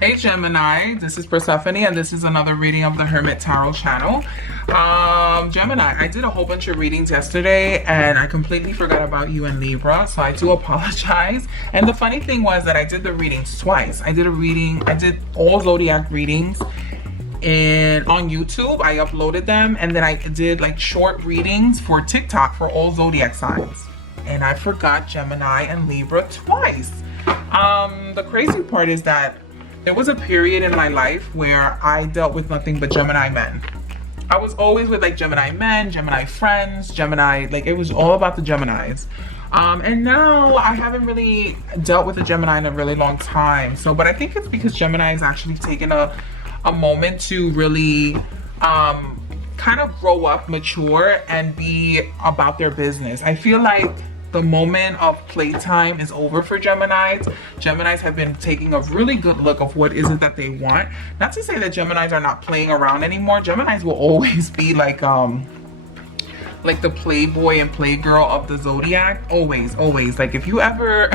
Hey Gemini, this is Persephone, and this is another reading of the Hermit Tarot channel. Gemini, I did a whole bunch of readings yesterday, and I completely forgot about you and Libra, so I do apologize. And the funny thing was that I did the readings twice. I did all Zodiac readings, and on YouTube, I uploaded them, and then I did like short readings for TikTok for all Zodiac signs. And I forgot Gemini and Libra twice. The crazy part is that there was a period in my life where I dealt with nothing but Gemini men. I was always with like Gemini men, Gemini friends, Gemini, like it was all about the Geminis. And now I haven't really dealt with a Gemini in a really long time. So, but I think it's because Gemini has actually taken a moment to really kind of grow up, mature, and be about their business. I feel like the moment of playtime is over for Geminis. Geminis have been taking a really good look of what is it that they want. Not to say that Geminis are not playing around anymore. Geminis will always be like the playboy and playgirl of the Zodiac. Always. Like if you ever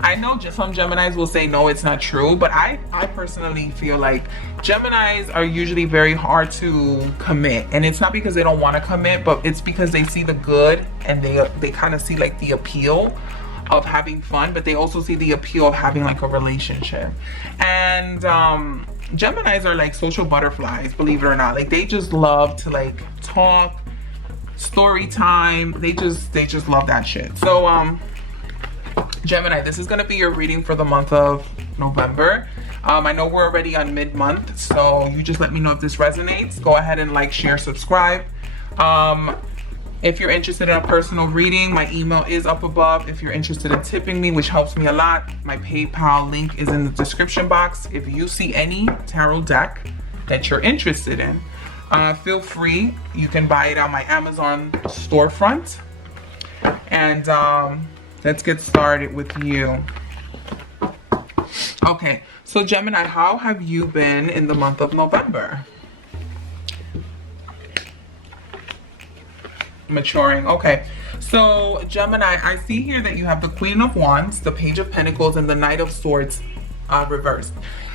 I know just some Geminis will say no, it's not true, but I personally feel like Geminis are usually very hard to commit, and it's not because they don't want to commit, but it's because they see the good and they kind of see like the appeal of having fun, but they also see the appeal of having like a relationship. And Geminis are like social butterflies, believe it or not. Like they just love to like talk, story time. They just love that shit. So Gemini, this is going to be your reading for the month of November. I know we're already on mid-month, so you just let me know if this resonates. Go ahead and like, share, subscribe. If you're interested in a personal reading, my email is up above. If you're interested in tipping me, which helps me a lot, my PayPal link is in the description box. If you see any tarot deck that you're interested in, feel free. You can buy it on my Amazon storefront. And let's get started with you. Okay, so Gemini, how have you been in the month of November? Maturing. Okay, so Gemini, I see here that you have the Queen of Wands, the Page of Pentacles, and the Knight of Swords reversed.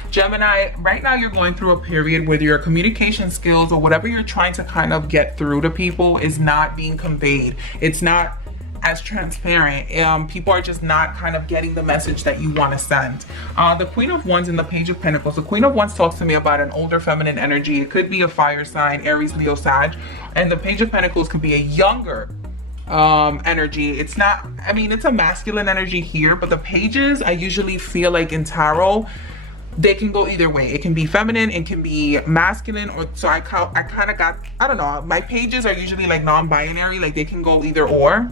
Gemini, right now you're going through a period where your communication skills or whatever you're trying to kind of get through to people is not being conveyed. It's not as transparent. People are just not kind of getting the message that you want to send. The Queen of Wands and the Page of Pentacles. The Queen of Wands talks to me about an older feminine energy. It could be a fire sign, Aries, Leo, Sag. And the Page of Pentacles could be a younger energy. It's not, I mean, it's a masculine energy here, but the pages, I usually feel like in tarot, they can go either way. It can be feminine, it can be masculine, or so I kind of got, I don't know, my pages are usually like non-binary, like they can go either or.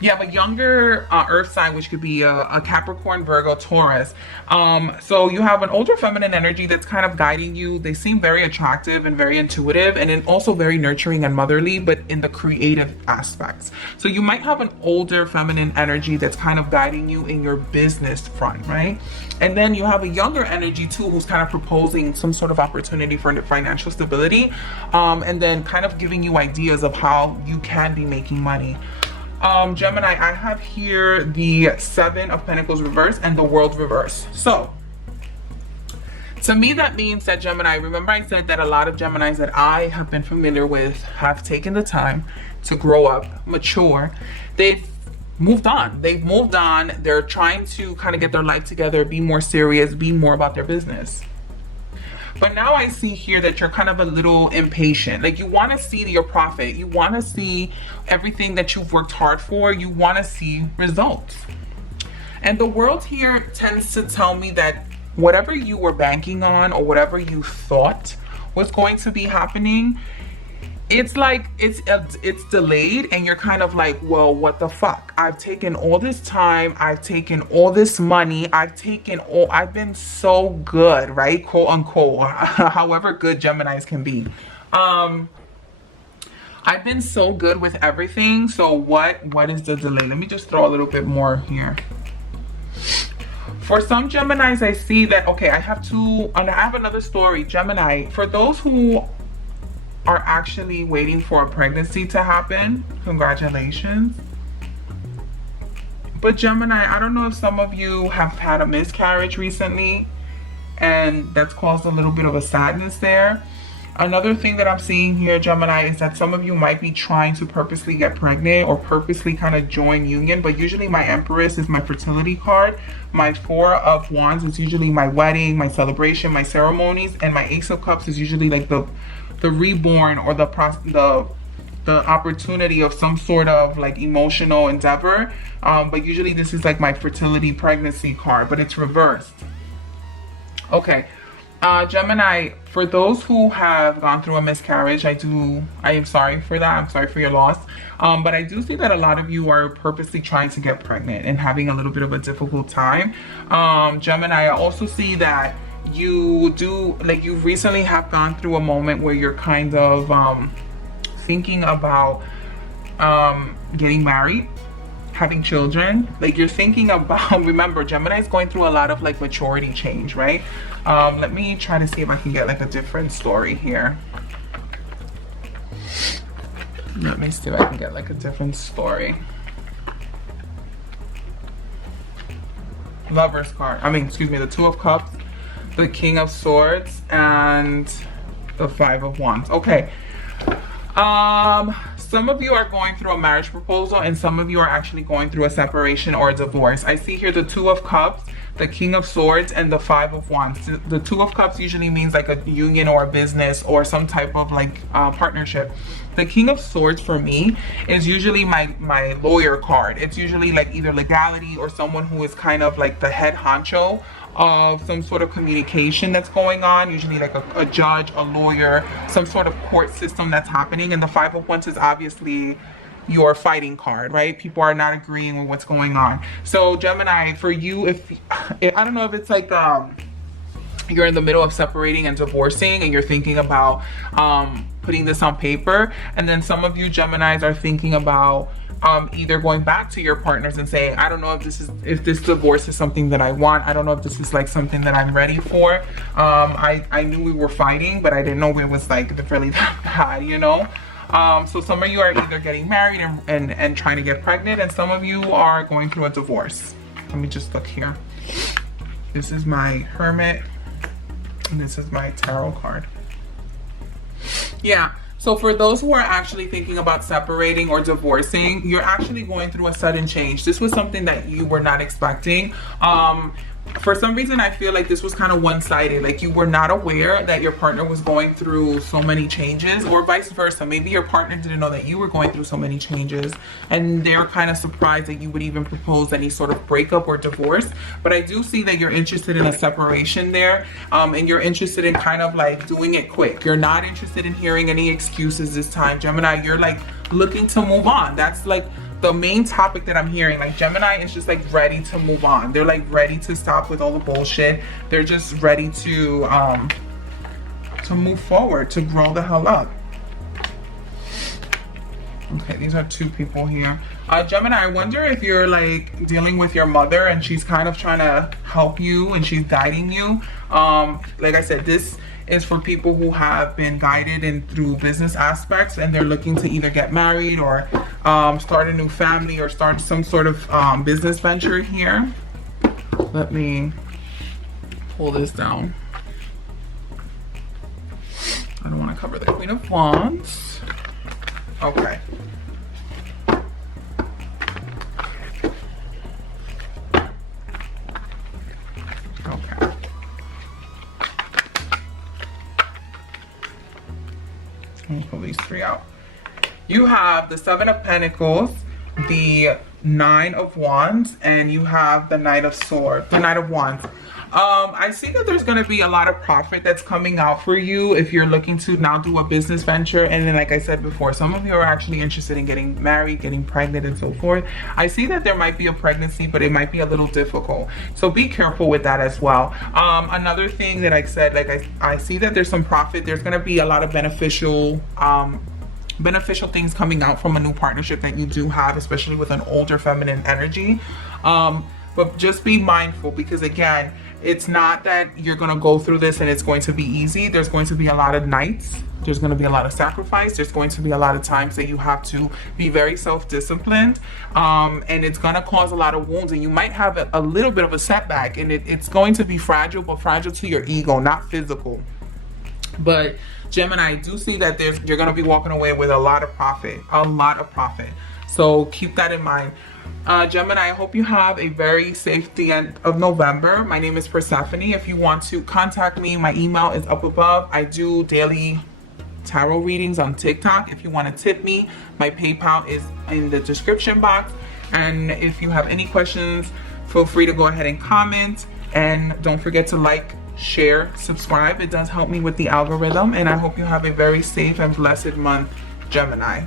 You have a younger earth sign, which could be a Capricorn, Virgo, Taurus. So you have an older feminine energy that's kind of guiding you. They seem very attractive and very intuitive, and then also very nurturing and motherly, but in the creative aspects. So you might have an older feminine energy that's kind of guiding you in your business front, right? And then you have a younger energy too, who's kind of proposing some sort of opportunity for financial stability, and then kind of giving you ideas of how you can be making money. Gemini, I have here the Seven of Pentacles reverse and the World reverse. So to me, that means that Gemini, remember I said that a lot of Geminis that I have been familiar with have taken the time to grow up, mature. They've moved on. They're trying to kind of get their life together, be more serious, be more about their business. But now I see here that you're kind of a little impatient. Like you want to see your profit. You want to see everything that you've worked hard for. You want to see results. And the world here tends to tell me that whatever you were banking on or whatever you thought was going to be happening, it's like it's delayed, and you're kind of like, well, what the fuck? I've taken all this time, I've taken all this money, I've been so good, right? Quote unquote, however good Geminis can be. I've been so good with everything. So what is the delay? Let me just throw a little bit more here. For some Geminis, I see that, okay, I have another story. Gemini, for those who are actually waiting for a pregnancy to happen, congratulations. But Gemini, I don't know if some of you have had a miscarriage recently, and that's caused a little bit of a sadness there. Another thing that I'm seeing here, Gemini, is that some of you might be trying to purposely get pregnant or purposely kind of join union. But usually my Empress is my fertility card. My Four of Wands is usually my wedding, my celebration, my ceremonies. And my Ace of Cups is usually like the reborn, or the opportunity of some sort of like emotional endeavor. But usually this is like my fertility pregnancy card, but it's reversed. Okay. Gemini, for those who have gone through a miscarriage, I am sorry for that. I'm sorry for your loss. But I do see that a lot of you are purposely trying to get pregnant and having a little bit of a difficult time. Gemini, I also see that you recently have gone through a moment where you're kind of thinking about getting married, having children. Like you're thinking about, remember, Gemini is going through a lot of like maturity change, right? Let me try to see if I can get like a different story here. Let me see if I can get like a different story. Lover's card. Excuse me, the Two of Cups, the King of Swords, and the Five of Wands. Okay. Some of you are going through a marriage proposal, and some of you are actually going through a separation or a divorce. I see here the Two of Cups, the King of Swords, and the Five of Wands. The Two of Cups usually means like a union or a business or some type of like partnership. The King of Swords for me is usually my lawyer card. It's usually like either legality or someone who is kind of like the head honcho of some sort of communication that's going on, usually like a judge, a lawyer, some sort of court system that's happening. And the Five of Wands is obviously your fighting card, right? People are not agreeing with what's going on. So Gemini, for you, if I don't know if it's like you're in the middle of separating and divorcing and you're thinking about putting this on paper, and then some of you Geminis are thinking about either going back to your partners and saying, I don't know if this divorce is something that I want. I don't know if this is like something that I'm ready for. I knew we were fighting, but I didn't know it was like really that bad, you know? So some of you are either getting married and trying to get pregnant, and some of you are going through a divorce. Let me just look here. This is my Hermit, and this is my tarot card. Yeah. So for those who are actually thinking about separating or divorcing, you're actually going through a sudden change. This was something that you were not expecting. For some reason, I feel like this was kind of one-sided. Like you were not aware that your partner was going through so many changes, or vice versa. Maybe your partner didn't know that you were going through so many changes, and they're kind of surprised that you would even propose any sort of breakup or divorce. But I do see that you're interested in a separation there, and you're interested in kind of like doing it quick. You're not interested in hearing any excuses this time, Gemini. You're like looking to move on. That's like the main topic that I'm hearing. Like Gemini is just like ready to move on. They're like ready to stop with all the bullshit. They're just ready to move forward, to grow the hell up. Okay, these are two people here. Gemini, I wonder if you're like dealing with your mother and she's kind of trying to help you and she's guiding you. Like I said, this is for people who have been guided in through business aspects, and they're looking to either get married or start a new family or start some sort of business venture here. Let me pull this down. I don't want to cover the Queen of Wands. Okay. Okay. Let me pull these three out. You have the Seven of Pentacles, the Nine of Wands, and you have the Knight of Swords, the Knight of Wands. I see that there's going to be a lot of profit that's coming out for you if you're looking to now do a business venture. And then, like I said before, some of you are actually interested in getting married, getting pregnant, and so forth. I see that there might be a pregnancy, but it might be a little difficult. So be careful with that as well. Another thing that I said, like I see that there's some profit. There's going to be a lot of beneficial things coming out from a new partnership that you do have, especially with an older feminine energy. But just be mindful, because again, It's not that you're going to go through this and it's going to be easy. There's going to be a lot of nights. There's going to be a lot of sacrifice. There's going to be a lot of times that you have to be very self-disciplined. And it's going to cause a lot of wounds. And you might have a little bit of a setback. And it's going to be fragile, but fragile to your ego, not physical. But Gemini, I do see that you're going to be walking away with a lot of profit. A lot of profit. So keep that in mind. Gemini, I hope you have a very safe the end of November. My name is Persephone. If you want to contact me, my email is up above. I do daily tarot readings on TikTok. If you want to tip me, my PayPal is in the description box. And if you have any questions, feel free to go ahead and comment. And don't forget to like, share, subscribe. It does help me with the algorithm. And I hope you have a very safe and blessed month, Gemini.